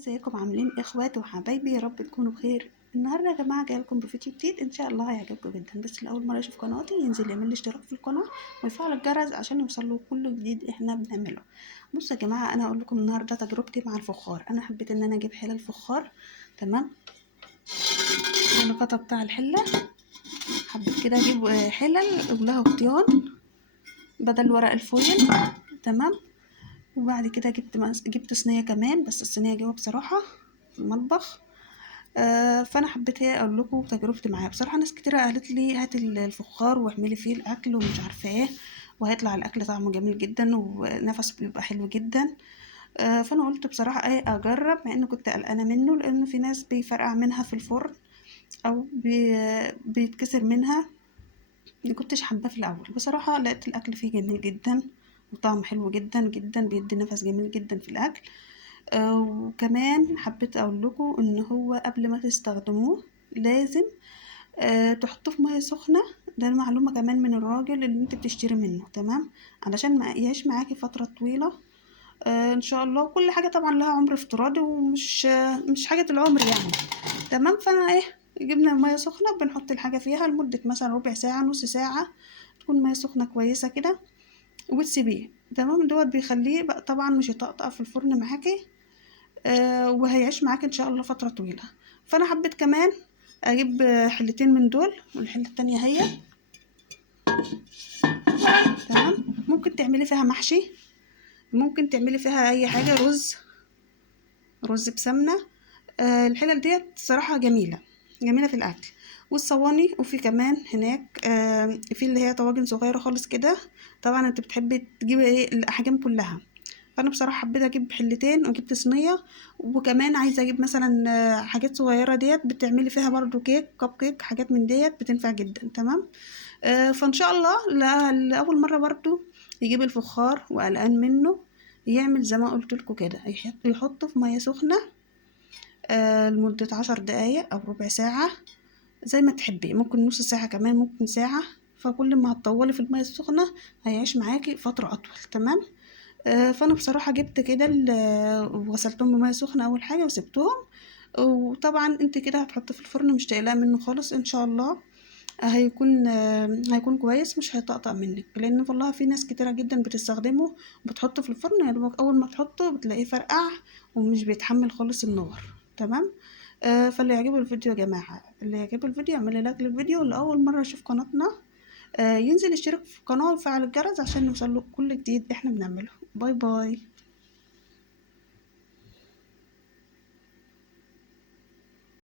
ازيكم عاملين ايه اخواتي وحبايبي؟ يا رب تكونوا بخير. النهارده يا جماعه جاي لكم بفيديو جديد ان شاء الله هيعجبكم جدا. بس لاول مره يشوف قناتي ينزل يعمل لي اشتراك في القناه ويفعل الجرس عشان يوصله كل جديد احنا بنعمله. بصوا يا جماعه، انا هقول لكم النهارده تجربتي مع الفخار. انا حبيت ان انا اجيب حلل فخار. تمام. الغطا بتاع الحله حبيت كده اجيب حلل كلها خطيان بدل ورق الفويل. تمام. وبعد كده جبت صينيه كمان، بس الصينيه جوه بصراحه في المطبخ. فانا حبيت اقول لكم تجربتي معاه. بصراحه ناس كتير قالت لي هات الفخار واعملي فيه الاكل ومش عارفه ايه، وهيطلع الاكل طعمه جميل جدا ونفسه بيبقى حلو جدا. فانا قلت بصراحه ايه اجرب، مع اني كنت قلقانه منه لان في ناس بيفرقع منها في الفرن او بيتكسر منها. ما كنتش حابه في الاول. بصراحه لقيت الاكل فيه جميل جدا وطعم حلو جدا جدا، بيدي نفس جميل جدا في الاكل. وكمان حبيت اقول لكم ان هو قبل ما تستخدموه لازم تحطوه في ميه سخنه. ده معلومه كمان من الراجل اللي انت بتشتري منه. تمام. علشان ما يعيش معاكي فتره طويله ان شاء الله. وكل حاجه طبعا لها عمر افتراضي ومش مش حاجه العمر يعني. تمام. فانا ايه، جبنا الميه سخنه بنحط الحاجه فيها لمده مثلا ربع ساعه نص ساعه، تكون ميه سخنه كويسه كده وتسيبيه. تمام. دوت بيخليه بقى طبعا مش يطقطق في الفرن معاكي. وهيعيش معاك ان شاء الله فترة طويلة. فانا حبيت كمان اجيب حلتين من دول، والحلة التانية هي. تمام. ممكن تعملي فيها محشي، ممكن تعملي فيها اي حاجة، رز بسمنة. الحلل ديت صراحة جميلة جميلة في الاكل. والصواني، وفي كمان هناك في اللي هي طواجن صغيرة خالص كده. طبعا انت بتحبي تجيبي ايه الاحجام كلها. فانا بصراحه حبيت اجيب حلتين وجبت صينيه. وكمان عايزه اجيب مثلا حاجات صغيره ديت بتعملي فيها برضو كيك كب كيك، حاجات من ديت بتنفع جدا. تمام. فان شاء الله لاول مره برضو يجيب الفخار وقلقان منه، يعمل زي ما قلت لكم كده، يحطه في ميه سخنه لمده 10 دقايق او ربع ساعه زي ما تحبي، ممكن نص ساعه كمان، ممكن ساعه. فكل ما هتطولي في الميه السخنه هيعيش معاكي فتره اطول. تمام. فانا بصراحه جبت كده وغسلتهم بميه سخنه اول حاجه وسبتهم. وطبعا انت كده هتحطه في الفرن، مش تقلقي منه خالص ان شاء الله. هيكون كويس، مش هيطقطق منك. لان والله في ناس كتيره جدا بتستخدمه وبتحطه في الفرن، يا دوبك اول ما تحطه بتلاقيه فرقع ومش بيتحمل خالص النار. تمام. فاللي يعجبه الفيديو يا جماعه، اللي يعجبه الفيديو اعملي لايك للفيديو. اللي اول مره يشوف قناتنا ينزل يشترك في القناه ويفعل الجرس عشان يوصله كل جديد احنا بنعمله. باي باي.